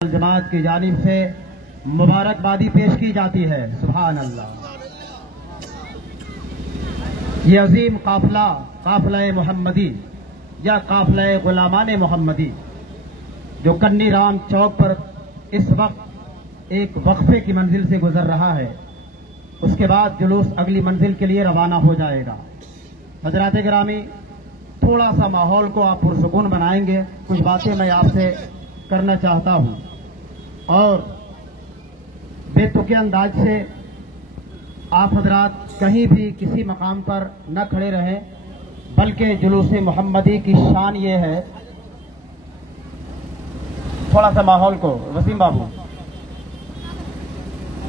جماعت کی جانب سے مبارکبادی پیش کی جاتی ہے۔ سبحان اللہ۔ یہ عظیم قافلہ، قافلہ محمدی یا قافلہ غلامان محمدی، جو کنی رام چوک پر اس وقت ایک وقفے کی منزل سے گزر رہا ہے، اس کے بعد جلوس اگلی منزل کے لیے روانہ ہو جائے گا۔ حضرات گرامی، تھوڑا سا ماحول کو آپ پرسکون بنائیں گے۔ کچھ باتیں میں آپ سے کرنا چاہتا ہوں اور بے تکے انداز سے آپ حضرات کہیں بھی کسی مقام پر نہ کھڑے رہیں، بلکہ جلوس محمدی کی شان یہ ہے۔ تھوڑا سا ماحول کو وسیم بابو،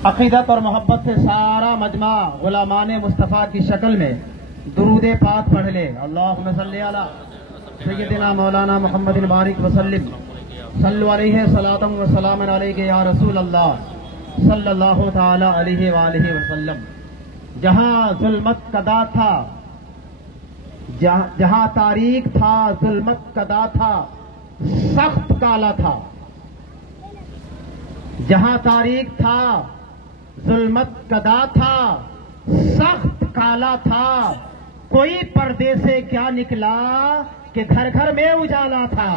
عقیدت اور محبت سے سارا مجمع غلامان مصطفیٰ کی شکل میں درود پاک پڑھ لے۔ اللہم صلی علی سیدنا مولانا محمد بارک وسلم، صلو علیہ صلاۃ و سلام علیہ یا رسول اللہ صلی اللہ تعالی علیہ وآلہ وسلم۔ جہاں ظلمت کدا تھا، جہاں تاریک تھا، ظلمت کدا تھا، سخت کالا تھا۔ جہاں تاریک تھا، ظلمت کدا تھا، سخت کالا تھا۔ کوئی پردے سے کیا نکلا کہ گھر گھر میں اجالا تھا۔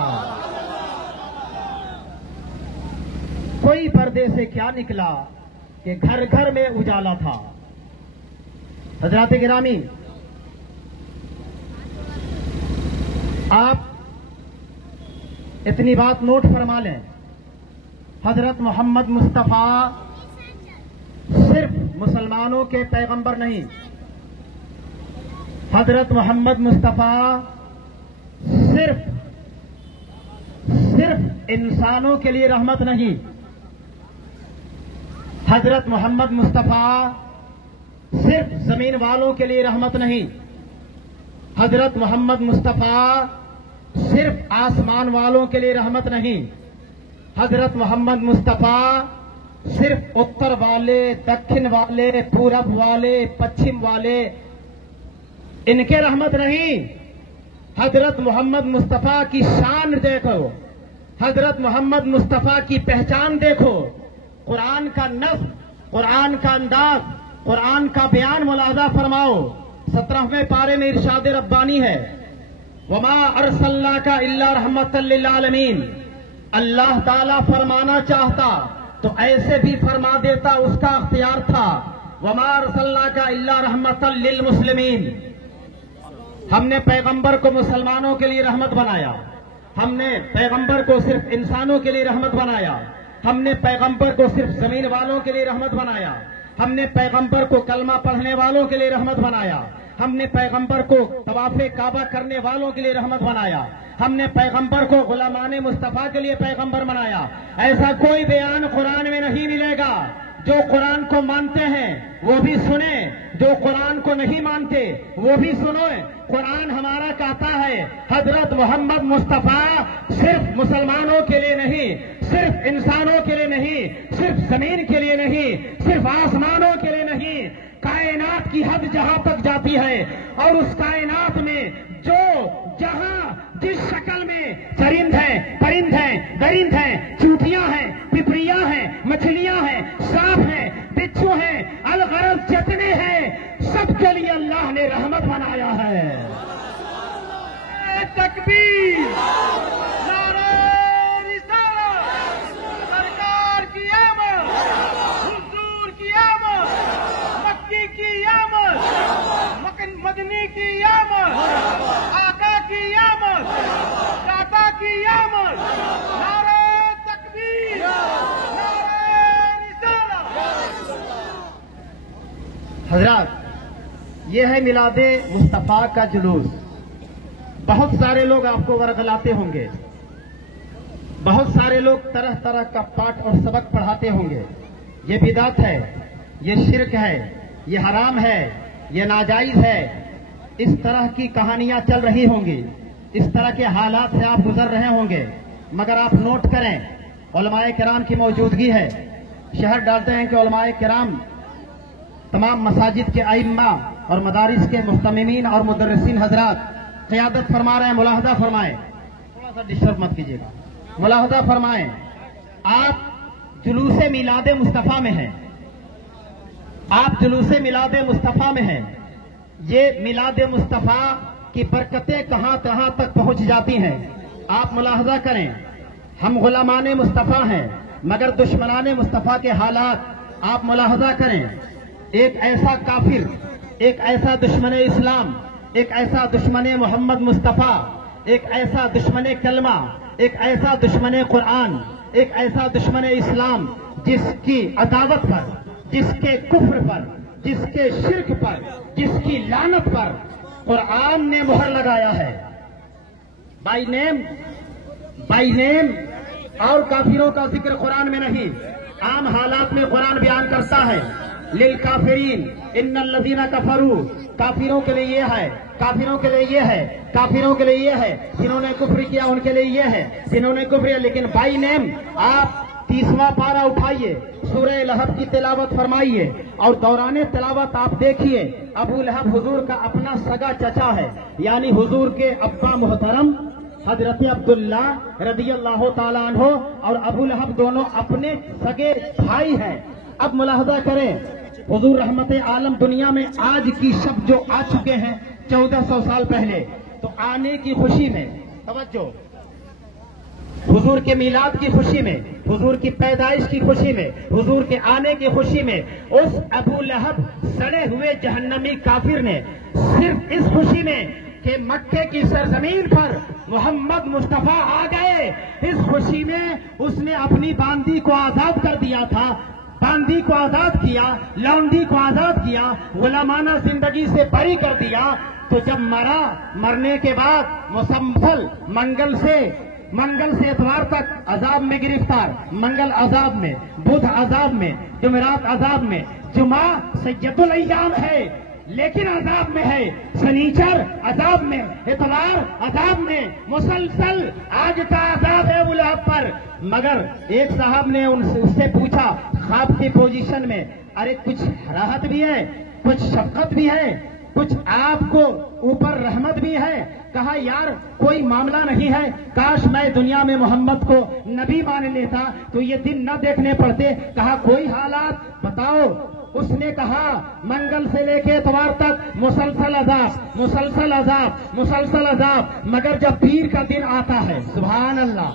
کوئی پردے سے کیا نکلا کہ گھر گھر میں اجالا تھا۔ حضرات گرامی، آپ اتنی بات نوٹ فرما لیں، حضرت محمد مصطفیٰ صرف مسلمانوں کے پیغمبر نہیں، حضرت محمد مصطفیٰ صرف انسانوں کے لیے رحمت نہیں، حضرت محمد مصطفیٰ صرف زمین والوں کے لیے رحمت نہیں، حضرت محمد مصطفیٰ صرف آسمان والوں کے لیے رحمت نہیں، حضرت محمد مصطفیٰ صرف اتر والے، دکن والے، پورب والے، پچھم والے ان کے رحمت نہیں۔ حضرت محمد مصطفیٰ کی شان دیکھو، حضرت محمد مصطفیٰ کی پہچان دیکھو، قرآن کا نظم، قرآن کا انداز، قرآن کا بیان ملاحظہ فرماؤ۔ 17ویں پارے میں ارشاد ربانی ہے، وما ارسلناک الا رحمۃ للعالمین۔ اللہ تعالیٰ فرمانا چاہتا تو ایسے بھی فرما دیتا، اس کا اختیار تھا۔ وما ارسلناک الا رحمۃ للمسلمین۔ ہم نے پیغمبر کو مسلمانوں کے لیے رحمت بنایا، ہم نے پیغمبر کو صرف انسانوں کے لیے رحمت بنایا، ہم نے پیغمبر کو صرف زمین والوں کے لیے رحمت بنایا، ہم نے پیغمبر کو کلمہ پڑھنے والوں کے لیے رحمت بنایا، ہم نے پیغمبر کو طواف کعبہ کرنے والوں کے لیے رحمت بنایا، ہم نے پیغمبر کو غلامان مصطفیٰ کے لیے پیغمبر بنایا۔ ایسا کوئی بیان قرآن میں نہیں ملے گا۔ جو قرآن کو مانتے ہیں وہ بھی سنیں، جو قرآن کو نہیں مانتے وہ بھی سنیں۔ قرآن ہمارا کہتا ہے حضرت محمد مصطفیٰ صرف مسلمانوں کے لیے نہیں، صرف انسانوں کے لیے نہیں، صرف زمین کے لیے نہیں، صرف آسمانوں کے لیے نہیں، کائنات کی حد جہاں تک جاتی ہے، اور اس کائنات میں جو جہاں جس شکل میں چرند ہیں، پرند ہیں، درند ہیں، چوٹیاں ہیں، پپریاں ہیں، مچھلیاں ہیں، سانپ ہیں، بچھو ہیں، الغرض جتنے ہیں، سب کے لیے اللہ نے رحمت بنایا ہے۔ تکبیر، نعرہ رسالت، سرکار کی آمد، حضور کی آمد، مکی کی آمد، مدنی کی آمد، آقا کی آمد، داتا کی آمد، نعرہ تکبیر، نعرہ رسالت۔ حضرات، یہ ہے میلاد مصطفیٰ کا جلوس۔ بہت سارے لوگ آپ کو ورغلاتے ہوں گے، بہت سارے لوگ طرح طرح کا پاٹ اور سبق پڑھاتے ہوں گے۔ یہ بدعت ہے، یہ شرک ہے، یہ حرام ہے، یہ ناجائز ہے۔ اس طرح کی کہانیاں چل رہی ہوں گی، اس طرح کے حالات سے آپ گزر رہے ہوں گے، مگر آپ نوٹ کریں، علماء کرام کی موجودگی ہے۔ شہر ڈالتے ہیں کہ علماء کرام تمام مساجد کے ائمہ اور مدارس کے مہتممین اور مدرسین حضرات قیادت فرما رہے ہیں۔ ملاحظہ فرمائیں، تھوڑا سا ڈسٹرب مت کیجیے گا، ملاحظہ فرمائیں۔ آپ جلوس میلاد مصطفیٰ میں ہیں، آپ جلوس میلاد مصطفیٰ میں ہیں. یہ میلاد مصطفیٰ کی برکتیں کہاں کہاں تک پہنچ جاتی ہیں آپ ملاحظہ کریں. ہم غلامان مصطفیٰ ہیں مگر دشمنان مصطفیٰ کے حالات آپ ملاحظہ کریں. ایک ایسا کافر، ایک ایسا دشمن اسلام، ایک ایسا دشمن محمد مصطفیٰ، ایک ایسا دشمن کلمہ، ایک ایسا دشمن قرآن، ایک ایسا دشمن اسلام جس کی عداوت پر، جس کے کفر پر، جس کے شرک پر، جس کی لعنت پر قرآن نے مہر لگایا ہے. بائی نیم اور کافروں کا ذکر قرآن میں نہیں، عام حالات میں قرآن بیان کرتا ہے للکافرین ان الذین کفروا، کافروں کے لیے یہ ہے، کافروں کے لیے یہ ہے، کافروں کے لیے یہ ہے، جنہوں نے کفر کیا ان کے لیے یہ ہے، جنہوں نے کفر کیا. لیکن بائی نیم آپ 30واں پارہ اٹھائیے، سورہ لہب کی تلاوت فرمائیے اور دوران تلاوت آپ دیکھیے ابو لہب حضور کا اپنا سگا چچا ہے، یعنی حضور کے ابا محترم حضرت عبداللہ رضی اللہ تعالیٰ عنہ اور ابو لہب دونوں اپنے سگے بھائی ہیں. اب ملاحظہ کریں حضور رحمت عالم دنیا میں آج کی شب جو آ چکے ہیں 1400 سال پہلے، تو آنے کی خوشی میں، توجہ، حضور کے میلاد کی خوشی میں، حضور کی پیدائش کی خوشی میں، حضور کے آنے کی خوشی میں اس ابو لہب سڑے ہوئے جہنمی کافر نے صرف اس خوشی میں کہ مکے کی سرزمین پر محمد مصطفیٰ آ گئے، اس خوشی میں اس نے اپنی باندی کو آزاد کر دیا تھا، باندی کو آزاد کیا، لونڈی کو آزاد کیا، غلامانہ زندگی سے بری کر دیا. تو جب مرنے کے بعد مسلسل منگل سے اتوار تک عذاب میں گرفتار، منگل عذاب میں، بدھ عذاب میں، جمعرات عذاب میں، جمعہ سید الایام ہے لیکن عذاب میں ہے، سنیچر عذاب میں، اتوار عذاب میں، مسلسل آج کا عذاب ہے ابو لہب پر. مگر ایک صاحب نے اس سے پوچھا خواب کی پوزیشن میں، ارے کچھ راحت بھی ہے، کچھ شفقت بھی ہے، کچھ آپ کو اوپر رحمت بھی ہے. کہا یار کوئی معاملہ نہیں ہے، کاش میں دنیا میں محمد کو نبی مان لیتا تو یہ دن نہ دیکھنے پڑتے. کہا کوئی حالات بتاؤ. اس نے کہا منگل سے لے کے اتوار تک مسلسل عذاب، مسلسل عذاب، مسلسل عذاب. مگر جب پیر کا دن آتا ہے، سبحان اللہ،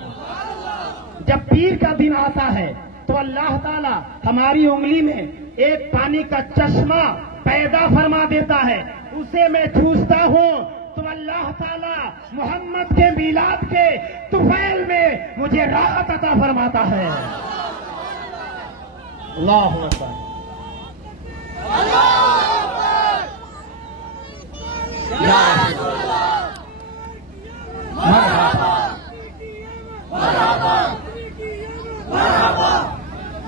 جب پیر کا دن آتا ہے تو اللہ تعالی ہماری انگلی میں ایک پانی کا چشمہ پیدا فرما دیتا ہے، اسے میں چوستا ہوں تو اللہ تعالی محمد کے میلاد کے طفیل میں مجھے راحت عطا فرماتا ہے. اللہ اکبر.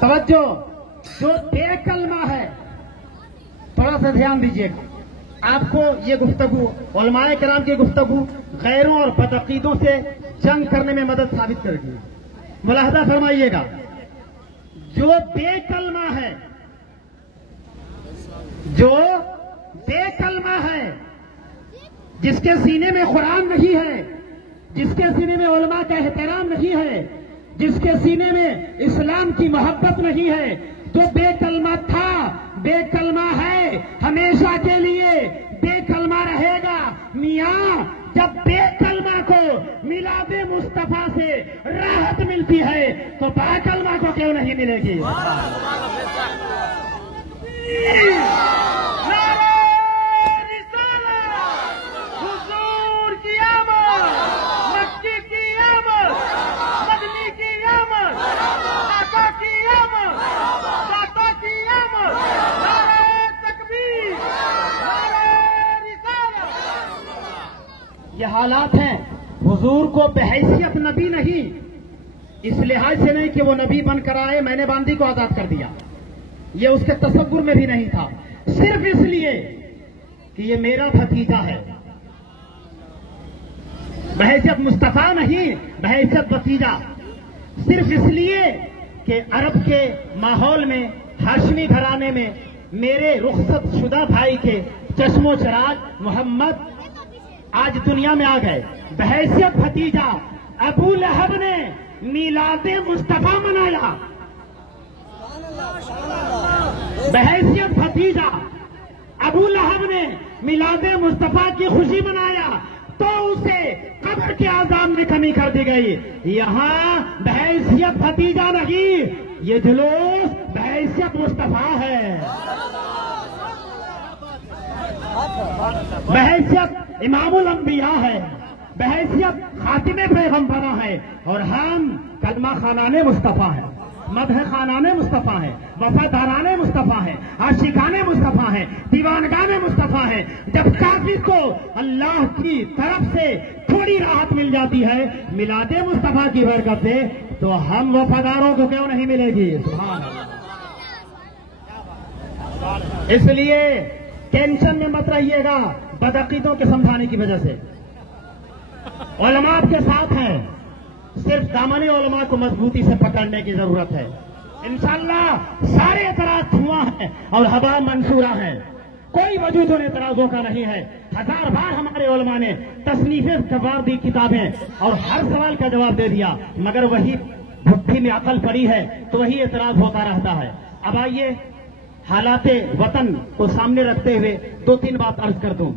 توجہ، جو بے کلمہ ہے تھوڑا سا دھیان دیجیے گا. آپ کو یہ گفتگو، علماء کرام کی گفتگو غیروں اور بدعقیدوں سے جنگ کرنے میں مدد ثابت کرے گی. ملاحظہ فرمائیے گا، جو بے کلمہ ہے، جو بے کلمہ ہے، جس کے سینے میں قرآن نہیں ہے، جس کے سینے میں علماء کا احترام نہیں ہے، جس کے سینے میں اسلام کی محبت نہیں ہے، تو بے کلمہ تھا، بے کلمہ ہے، ہمیشہ کے لیے بے کلمہ رہے گا. میاں جب بے کلمہ کو میلاد مصطفیٰ سے راحت ملتی ہے تو با کلمہ کو کیوں نہیں ملے گی؟ حضور کی آمد، مکی کی آمد، مدنی کی آمد، آقا کی آمد، داتا کی آمد، نعرہ تکبیر، نعرہ رسالت. یہ حالات ہیں. حضور کو بحیثیت نبی نہیں، اس لحاظ سے نہیں کہ وہ نبی بن کر آئے میں نے باندی کو آزاد کر دیا، یہ اس کے تصور میں بھی نہیں تھا. صرف اس لیے کہ یہ میرا بھتیجا ہے، بحیثیت مصطفیٰ نہیں، بحیثیت بھتیجا. صرف اس لیے کہ عرب کے ماحول میں، ہاشمی گھرانے میں میرے رخصت شدہ بھائی کے چشم و چراغ محمد آج دنیا میں آ گئے. بحیثیت بھتیجا ابو لہب نے میلاد مصطفیٰ منایا، بحیثیت بھتیجا ابو لہب نے میلاد مصطفیٰ کی خوشی منایا تو اسے قبر کے عذاب میں کمی کر دی گئی. یہاں بحیثیت بھتیجا نہیں، یہ جلوس بحیثیت مصطفیٰ ہے، بحیثیت امام الانبیاء ہے، بحیثیت خاتم پیغمبرہ ہے، اور ہم کلمہ خانان مصطفیٰ ہیں، مدح خانان مصطفیٰ ہے، وفاداران مصطفیٰ ہے، عاشقان مصطفیٰ ہے، دیوانگان مصطفیٰ ہے. جب کافر کو اللہ کی طرف سے تھوڑی راحت مل جاتی ہے میلاد مصطفیٰ کی برکت سے، تو ہم وفاداروں کو کیوں نہیں ملے گی؟ سبحان اللہ. اس لیے ٹینشن میں مت رہیے گا بدعقیدوں کے سمجھانے کی وجہ سے. علماء آپ کے ساتھ ہیں، صرف دامن علماء کو مضبوطی سے پکڑنے کی ضرورت ہے. انشاءاللہ سارے اعتراض دھواں ہیں اور ہوا منصورہ ہیں، کوئی وجود ان اعتراضوں کا نہیں ہے. 1000 بار ہمارے علماء نے تصنیفیں جواب دی، کتابیں، اور ہر سوال کا جواب دے دیا، مگر وہی بھٹی میں عقل پڑی ہے تو وہی اعتراض ہوتا رہتا ہے. اب آئیے حالات وطن کو سامنے رکھتے ہوئے 2-3 بات عرض کر دوں.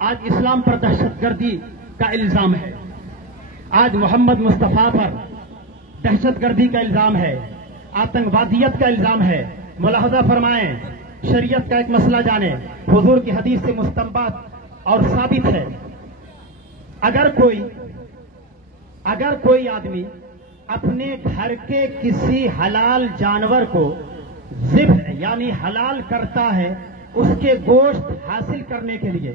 آج اسلام پر دہشت گردی کا الزام ہے، آج محمد مصطفیٰ پر دہشت گردی کا الزام ہے، آتنکوادیت کا الزام ہے. ملاحظہ فرمائیں، شریعت کا ایک مسئلہ جانیں، حضور کی حدیث سے مستنبط اور ثابت ہے. اگر کوئی آدمی اپنے گھر کے کسی حلال جانور کو ذبح یعنی حلال کرتا ہے اس کے گوشت حاصل کرنے کے لیے،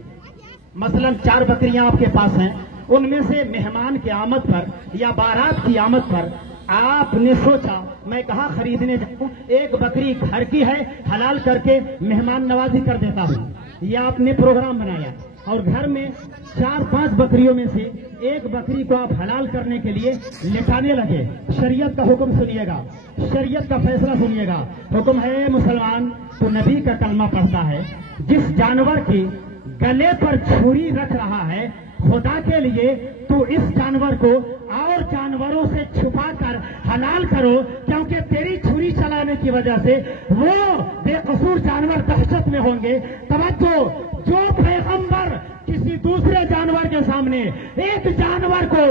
مثلا 4 بکریاں آپ کے پاس ہیں، ان میں سے مہمان کی آمد پر یا بارات کی آمد پر آپ نے سوچا میں کہاں خریدنے جاؤں، 1 بکری گھر کی ہے حلال کر کے مہمان نوازی کر دیتا ہوں، یا آپ نے پروگرام بنایا اور گھر میں 4-5 بکریوں میں سے 1 بکری کو آپ حلال کرنے کے لیے لٹانے لگے. شریعت کا حکم سنیے گا، شریعت کا فیصلہ سنیے گا. حکم ہے مسلمان تو نبی کا کلمہ پڑھتا ہے، جس جانور کی گلے پر چھری رکھ رہا ہے خدا کے لیے تو اس جانور کو اور جانوروں سے چھپا کر حلال کرو، کیونکہ تیری چھری چلانے کی وجہ سے وہ بے قصور جانور دہشت میں ہوں گے. توجہ، جو پیغمبر کسی دوسرے جانور کے سامنے ایک جانور کو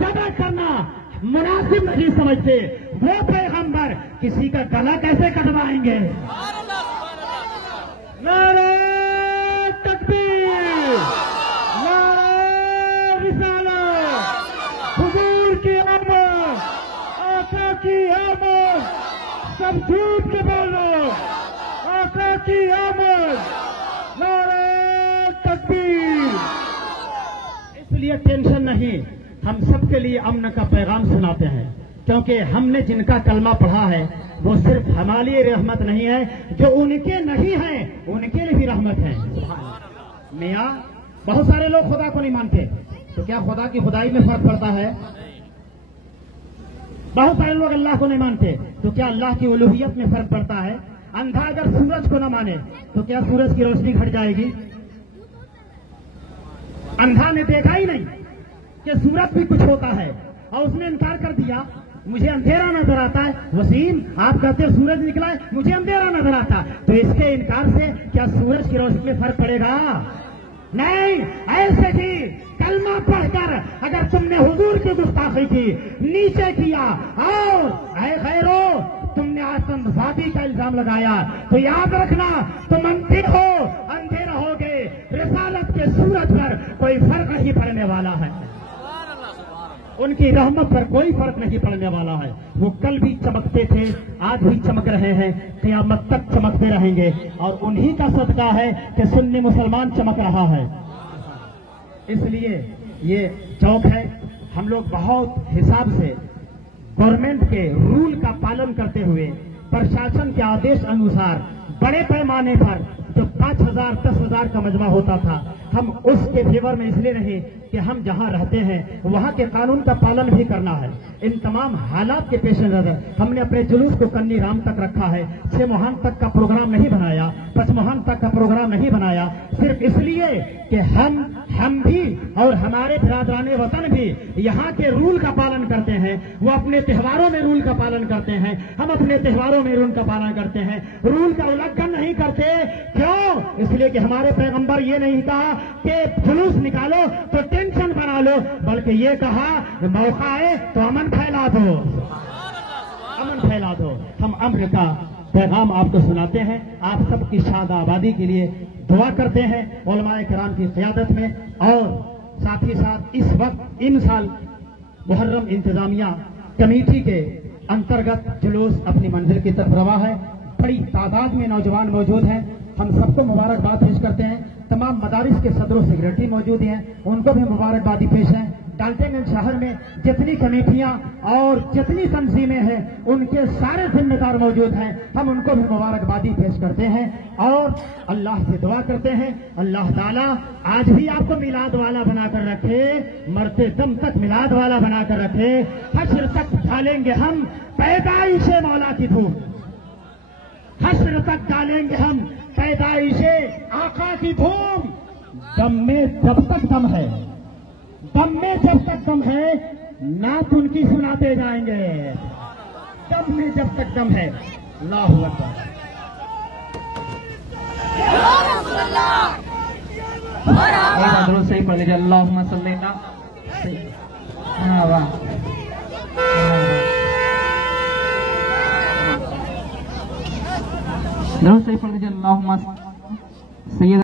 ذبح کرنا مناسب نہیں سمجھتے، وہ پیغمبر کسی کا گلا کیسے کٹوائیں گے؟ نعرہ تکبیر، نعرہ رسالت، حضور کی آمد، آقا کی آمد، سب جھوٹ کے بولو، آقا کی آمد، نعرہ تکبیر. اس لیے ٹینشن نہیں، ہم سب کے لیے امن کا پیغام سناتے ہیں، کیونکہ ہم نے جن کا کلمہ پڑھا ہے وہ صرف ہمارے لیے رحمت نہیں ہے، جو ان کے نہیں ہیں ان کے لیے بھی رحمت ہے. میاں بہت سارے لوگ خدا کو نہیں مانتے، تو کیا خدا کی خدائی میں فرق پڑتا ہے؟ بہت سارے لوگ اللہ کو نہیں مانتے، تو کیا اللہ کی الوہیت میں فرق پڑتا ہے؟ اندھا اگر سورج کو نہ مانے تو کیا سورج کی روشنی گھٹ جائے گی؟ اندھا نے دیکھا ہی نہیں کہ سورج بھی کچھ ہوتا ہے اور اس نے انکار کر دیا، مجھے اندھیرا نظر آتا ہے. وسیم آپ کہتے ہیں سورج نکلا ہے، مجھے اندھیرا نظر آتا، تو اس کے انکار سے کیا سورج کی روشنی میں فرق پڑے گا؟ نہیں. ایسے ہی کلمہ پڑھ کر اگر تم نے حضور کی گستاخی کی، نیچے کیا اور اے غیرو تم نے آتنکوادی کا الزام لگایا، تو یاد رکھنا تم اندھے رہو گے، رسالت کے سورج پر کوئی فرق نہیں پڑنے والا ہے، ان کی رحمت پر کوئی فرق نہیں پڑنے والا ہے. وہ کل بھی چمکتے تھے، آج بھی چمک رہے ہیں، قیامت تک چمکتے رہیں گے، اور انہی کا صدقہ ہے کہ سنی مسلمان چمک رہا ہے. اس لیے یہ چوک ہے، ہم لوگ بہت حساب سے گورنمنٹ کے رول کا پالن کرتے ہوئے پرشاسن کے آدیش انوسار بڑے پیمانے پر جو 5000 10,000 کا مجمع ہوتا تھا، ہم اس کے فیور میں اس لیے نہیں کہ ہم جہاں رہتے ہیں وہاں کے قانون کا پالن بھی کرنا ہے. ان تمام حالات کے پیش نظر ہم نے اپنے جلوس کو کنی رام تک رکھا ہے. 6 مہان تک کا پروگرام نہیں بنایا, 5 مہان تک کا پروگرام نہیں بنایا, صرف اس لیے کہ ہم بھی اور ہمارے برادران وطن بھی یہاں کے رول کا پالن کرتے ہیں. وہ اپنے تہواروں میں رول کا پالن کرتے ہیں, ہم اپنے تہواروں میں رول کا پالن کرتے ہیں, رول کا الگھن نہیں کرتے. کیوں؟ اس لیے کہ ہمارے پیغمبر یہ نہیں کہا کہ جلوس نکالو تو ٹینشن بنا لو, بلکہ یہ کہا موقع ہے تو امن پھیلا دو, امن پھیلا دو. ہم امن کا پیغام آپ کو سناتے ہیں, آپ سب کی شاد آبادی کے لیے دعا کرتے ہیں علماء کرام کی قیادت میں. اور ساتھ ہی ساتھ اس وقت ان سال محرم انتظامیہ کمیٹی کے انترگت جلوس اپنی منزل کی طرف روا ہے. بڑی تعداد میں نوجوان موجود ہیں, ہم سب کو مبارکباد پیش کرتے ہیں. تمام مدارس کے صدر و سیکریٹری موجود ہیں, ان کو بھی مبارکبادی پیش ہے. ڈالٹن گنج شہر میں جتنی کمیٹیاں اور جتنی تنظیمیں ہیں ان کے سارے ذمہ دار موجود ہیں, ہم ان کو بھی مبارکبادی پیش کرتے ہیں اور اللہ سے دعا کرتے ہیں اللہ تعالیٰ آج بھی آپ کو میلاد والا بنا کر رکھے, مرتے دم تک میلاد والا بنا کر رکھے. حشر تک ڈالیں گے ہم پیدائش مولا کی دھوم, حشر تک ڈالیں گے ہم پیدائش آقا کی دھوم. دم میں جب تک دم ہے, دم میں جب تک دم ہے نعت ان کی سناتے جائیں گے, دم میں جب تک دم ہے. اللہ اکبر. درود صحیح پڑھ لیجیے. اللہم صلی اللہ. درود صحیح پڑھ لیجیے. اللہم سید